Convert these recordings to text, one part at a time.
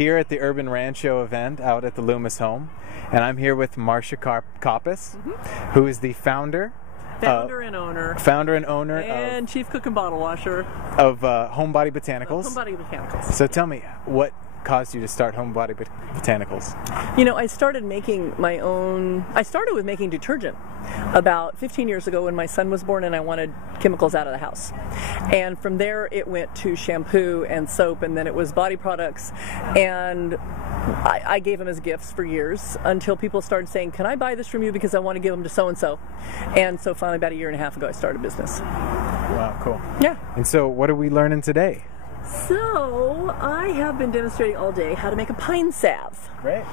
Here at the Urban Rancho event out at the Loomis home, and I'm here with Marcia Coppess, who is the founder and owner, and chief cook and bottle washer of Homebody Botanicals. Homebody Botanicals. So tell me, what caused you to start Homebody Botanicals? You know, I started making my own. I started with making detergent about 15 years ago when my son was born, and I wanted chemicals out of the house. And from there, it went to shampoo and soap, and then it was body products. And I gave them as gifts for years until people started saying, "Can I buy this from you because I want to give them to so and so?" And so finally, about a year and a half ago, I started business. Wow, cool. Yeah. And so, what are we learning today? So, I have been demonstrating all day how to make a pine salve. Great.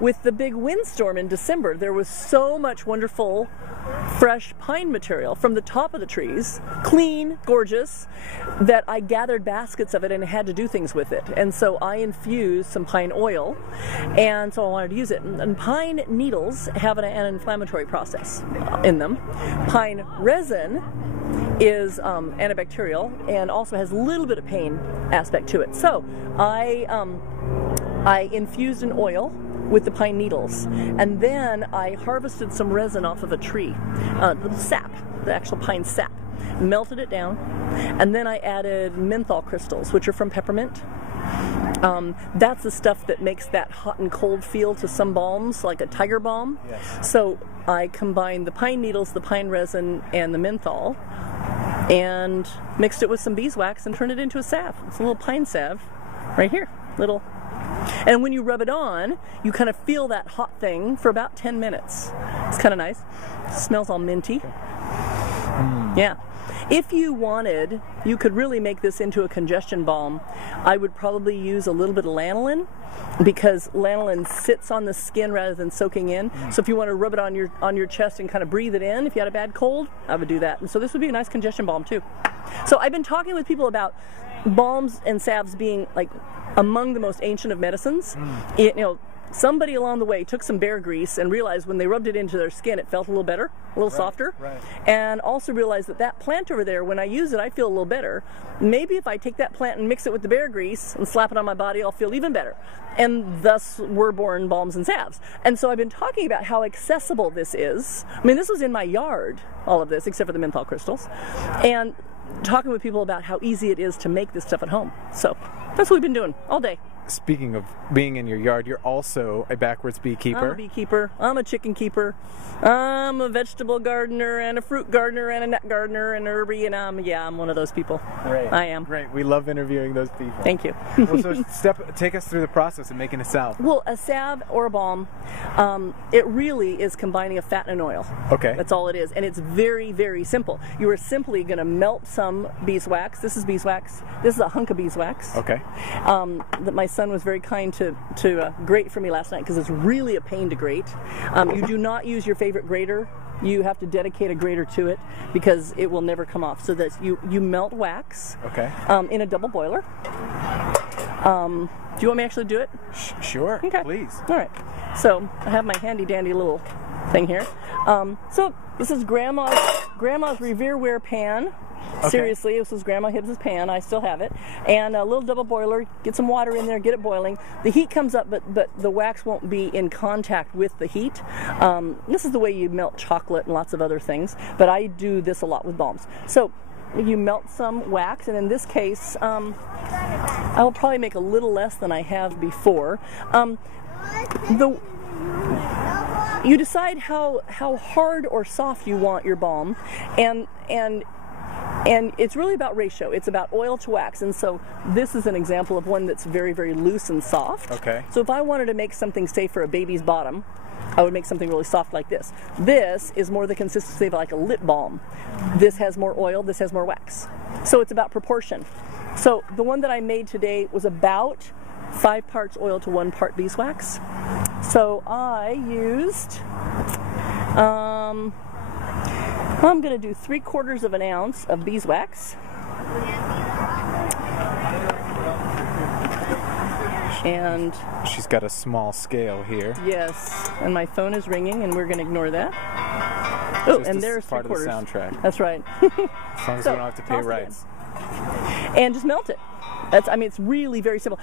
With the big windstorm in December, there was so much wonderful, fresh pine material from the top of the trees, clean, gorgeous, that I gathered baskets of it and had to do things with it. And so I infused some pine oil, and so I wanted to use it. And pine needles have an inflammatory process in them. Pine resin is antibacterial and also has a little bit of pain aspect to it. So I infused an oil with the pine needles, and then I harvested some resin off of a tree, the sap, the actual pine sap, melted it down, and then I added menthol crystals, which are from peppermint. That's the stuff that makes that hot and cold feel to some balms, like a tiger balm. Yes. So I combined the pine needles, the pine resin, and the menthol, and mixed it with some beeswax and turned it into a salve. It's a little pine salve right here. And when you rub it on, you kind of feel that hot thing for about 10 minutes. It's kind of nice. It smells all minty. Yeah. If you wanted, you could really make this into a congestion balm. I would probably use a little bit of lanolin, because lanolin sits on the skin rather than soaking in. So if you want to rub it on your chest and kind of breathe it in, if you had a bad cold, I would do that. And so this would be a nice congestion balm too. So I've been talking with people about balms and salves being like among the most ancient of medicines. You know, somebody along the way took some bear grease and realized when they rubbed it into their skin, it felt a little better, a little softer. Right. And also realized that plant over there, when I use it, I feel a little better. Maybe if I take that plant and mix it with the bear grease and slap it on my body, I'll feel even better. And thus were born balms and salves. And so I've been talking about how accessible this is. I mean, this was in my yard, all of this, except for the menthol crystals. And talking with people about how easy it is to make this stuff at home. So that's what we've been doing all day. Speaking of being in your yard, you're also a backwards beekeeper. I'm a beekeeper. I'm a chicken keeper. I'm a vegetable gardener and a fruit gardener and a nut gardener and herby, and I'm one of those people. Great. I am. Great. We love interviewing those people. Thank you. Well, so take us through the process of making a salve. Well, a salve or a balm, it really is combining a fat and an oil. Okay. That's all it is, and it's very, very simple. You are simply going to melt some beeswax. This is beeswax. This is a hunk of beeswax. Okay. That my son was very kind to grate for me last night, because it's really a pain to grate. You do not use your favorite grater. You have to dedicate a grater to it because it will never come off. So that you melt wax. Okay. In a double boiler. Do you want me to actually do it? Sure. Okay. Please. All right. So I have my handy dandy little thing here. So this is Grandma's Revereware pan. Okay. Seriously, this was Grandma Hibbs's pan. I still have it. And a little double boiler. Get some water in there. Get it boiling. The heat comes up, but the wax won't be in contact with the heat. This is the way you melt chocolate and lots of other things. But I do this a lot with balms. So you melt some wax, and in this case, I will probably make a little less than I have before. You decide how hard or soft you want your balm, and it's really about ratio. It's about oil to wax, and so this is an example of one that's very, very loose and soft. Okay. So if I wanted to make something, say, for a baby's bottom, I would make something really soft like this. This is more the consistency of like a lip balm. This has more oil, this has more wax. So it's about proportion. So the one that I made today was about 5 parts oil to 1 part beeswax. So I used, I'm going to do 3/4 of an ounce of beeswax. And she's got a small scale here. Yes, and my phone is ringing, and we're going to ignore that. Oh, and there's part 3/4. Of the soundtrack. That's right. As long as we don't have to pay rights. And just melt it. I mean, it's really very simple.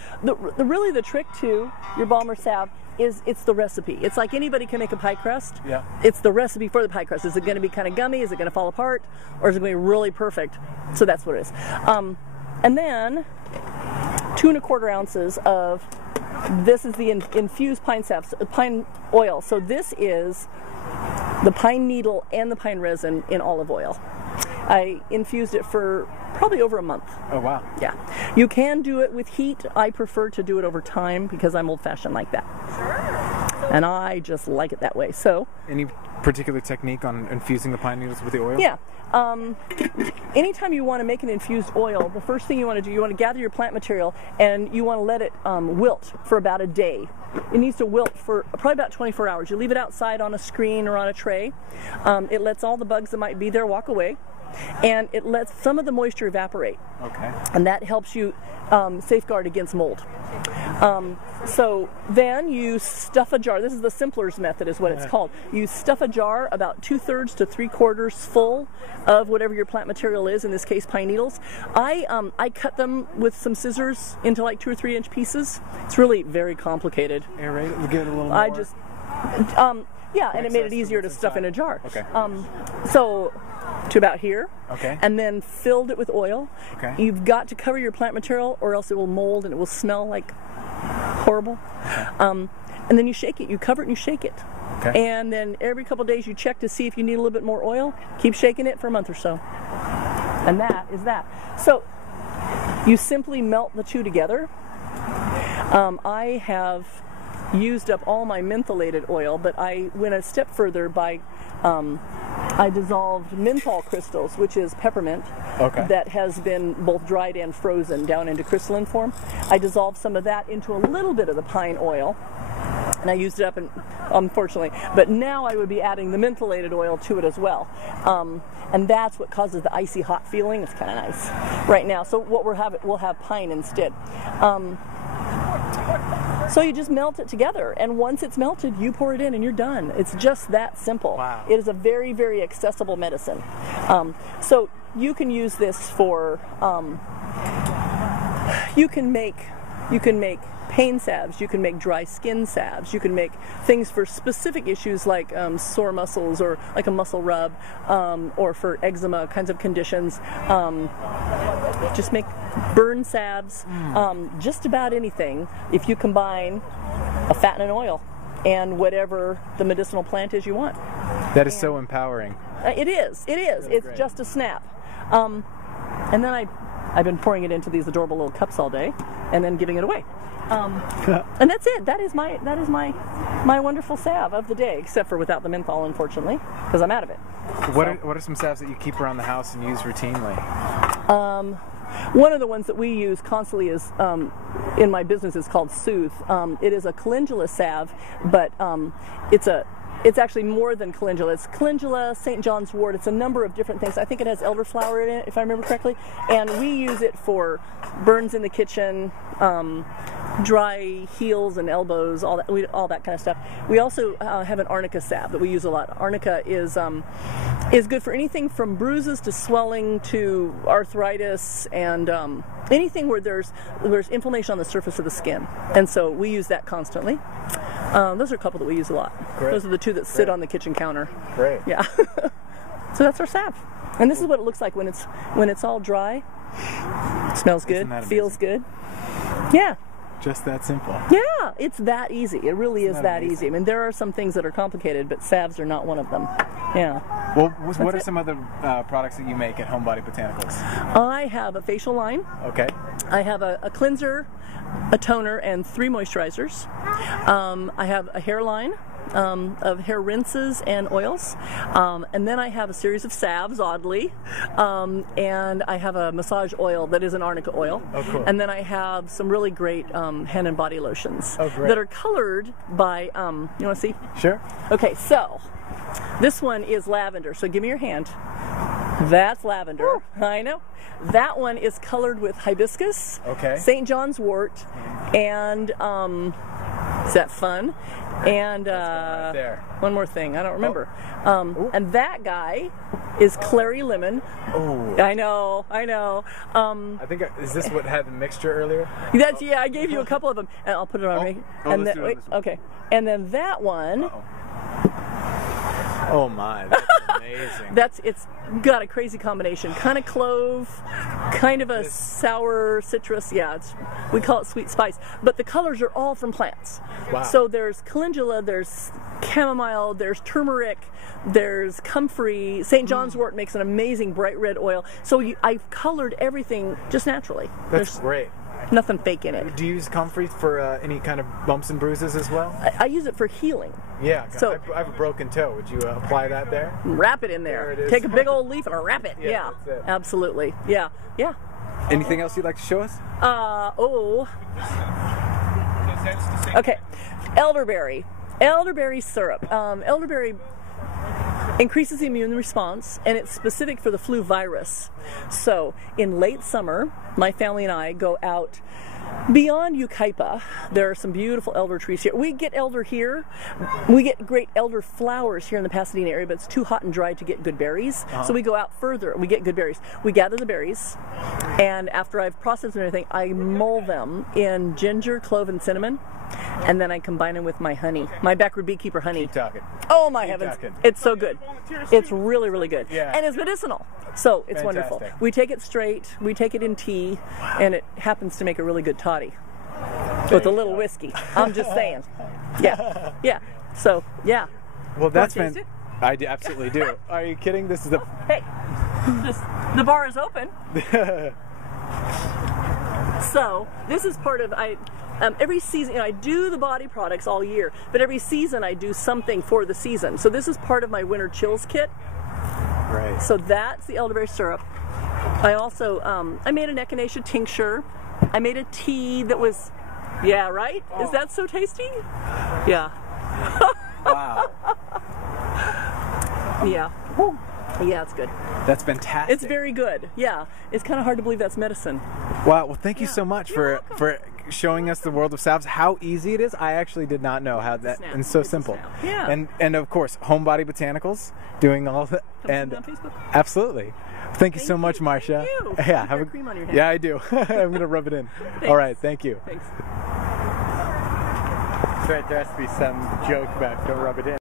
Really the trick to your balm or salve is it's the recipe. It's like anybody can make a pie crust. Yeah. It's the recipe for the pie crust. Is it going to be kind of gummy? Is it going to fall apart? Or is it going to be really perfect? So that's what it is. And then 2 1/4 ounces of, this is the infused pine salve, pine oil. So this is the pine needle and the pine resin in olive oil. I infused it for probably over a month. Oh, wow. Yeah. You can do it with heat. I prefer to do it over time because I'm old-fashioned like that. And I just like it that way. So, any particular technique on infusing the pine needles with the oil? Yeah. Anytime you want to make an infused oil, the first thing you want to do, you want to gather your plant material and you want to let it wilt for about a day. It needs to wilt for probably about 24 hours. You leave it outside on a screen or on a tray. It lets all the bugs that might be there walk away, and it lets some of the moisture evaporate. Okay. And that helps you safeguard against mold. So then you stuff a jar. This is the simplest method is what it's called. You stuff a jar about 2/3 to 3/4 full of whatever your plant material is, in this case pine needles. I cut them with some scissors into like 2 or 3 inch pieces. It's really very complicated. Aerate it, get a little more. I just, yeah, and it made it easier to stuff in a jar. Okay. So to about here. Okay. And then filled it with oil. Okay. You've got to cover your plant material or else it will mold and it will smell like horrible. Okay. And then you shake it. You cover it and you shake it. Okay. And then every couple of days you check to see if you need a little bit more oil. Keep shaking it for a month or so. And that is that. So you simply melt the two together. I have used up all my mentholated oil, but I went a step further by I dissolved menthol crystals, which is peppermint, that has been both dried and frozen down into crystalline form. I dissolved some of that into a little bit of the pine oil, and I used it up, unfortunately. But now I would be adding the mentholated oil to it as well. And that's what causes the icy hot feeling. It's kind of nice right now. So what we'll have pine instead. So you just melt it together, and once it's melted, you pour it in and you're done. It's just that simple. Wow. It is a very, very accessible medicine. So you can use this for, you can make pain salves, you can make dry skin salves, you can make things for specific issues like sore muscles or like a muscle rub, or for eczema kinds of conditions. Just make burn salves, just about anything if you combine a fat and an oil and whatever the medicinal plant is you want. That is so empowering. It is. It's great. just a snap. And then I've been pouring it into these adorable little cups all day and then giving it away. And that's it. That is my wonderful salve of the day, except for without the menthol, unfortunately, because I'm out of it. What are some salves that you keep around the house and use routinely? One of the ones that we use constantly is, in my business, is called Soothe. It is a calendula salve, but it's actually more than calendula. It's calendula, St. John's wort. It's a number of different things. I think it has elderflower in it, if I remember correctly. And we use it for burns in the kitchen, dry heels and elbows, all that kind of stuff. We also have an arnica salve that we use a lot. Arnica is good for anything from bruises to swelling to arthritis and anything where there's inflammation on the surface of the skin. And so we use that constantly. Those are a couple that we use a lot. Great. Those are the two that sit on the kitchen counter. Great. Yeah. So that's our salve. And this is what it looks like when it's all dry. Smells good, feels good. Yeah. Just that simple. Yeah, it's that easy. It really is that amazing? easy. I mean, there are some things that are complicated, but salves are not one of them. Yeah. Well, what are some other products that you make at Homebody Botanicals? I have a facial line. Okay. I have a cleanser, a toner, and 3 moisturizers. I have a hair line of hair rinses and oils. And then I have a series of salves, oddly. And I have a massage oil that is an arnica oil. Oh, cool. And then I have some really great hand and body lotions great. that are colored by, you want to see? Sure. Okay, so this one is lavender. So give me your hand. That's lavender. Woo. I know. That one is colored with hibiscus, okay, St. John's wort, and Is that fun? And right there. one more thing, I don't remember. And that guy is Clary Lemon. Oh. I know. I think, is this what had the mixture earlier? That's, yeah, I gave you a couple of them. And I'll put it on right. And let's then, do it on this one. okay. And then that one. Uh-oh. Oh my, that's amazing. It's got a crazy combination. Kind of clove, kind of a sour citrus. Yeah, we call it sweet spice. But the colors are all from plants. Wow. So there's calendula, there's chamomile, there's turmeric, there's comfrey. St. John's wort makes an amazing bright red oil. So I've colored everything just naturally. That's great. Nothing fake in it. Do you use comfrey for any kind of bumps and bruises as well? I use it for healing. Yeah, So- I have a broken toe. Would you apply that there? Wrap it in there. There it is. Take a big old leaf and wrap it. Yeah, that's it. Absolutely. Yeah. Anything else you'd like to show us? Okay, elderberry. Elderberry syrup. Elderberry increases the immune response, and it's specific for the flu virus. So in late summer, my family and I go out beyond Yucaipa. There are some beautiful elder trees here. We get elder here. We get great elder flowers here in the Pasadena area, but it's too hot and dry to get good berries. So we go out further. We get good berries. We gather the berries, and after I've processed and everything, I mull them in ginger, clove, and cinnamon. And then I combine them with my honey, my backward beekeeper honey. Keep talking. Oh my Keep heavens, talking. it's so good. It's really, really good. Yeah. And it's medicinal, so it's wonderful. Fantastic. We take it straight, we take it in tea, and it happens to make a really good toddy with a little whiskey. I'm just saying. Yeah. So, yeah. Well, that's taste it? I absolutely do. Are you kidding? This is the... Hey, the bar is open. So, this is part of... every season, I do the body products all year, but every season I do something for the season. So this is part of my winter chills kit. Right. So that's the elderberry syrup. I also, I made an echinacea tincture. I made a tea that was, yeah, right? Oh. Is that so tasty? Yeah. Wow. Yeah. Yeah, it's good. That's fantastic. It's very good. Yeah. It's kind of hard to believe that's medicine. Wow. Well, thank you so much for showing us the world of salves. How easy it is. I actually did not know how that, and so simple. Yeah. And of course, Homebody Botanicals doing all that. And on Facebook? Absolutely. Thank you so much, Marcia. Thank you. Yeah. You have cream on your hand. Yeah, I do. I'm gonna rub it in. All right. Thank you. Thanks. That's right. There has to be some joke about don't rub it in.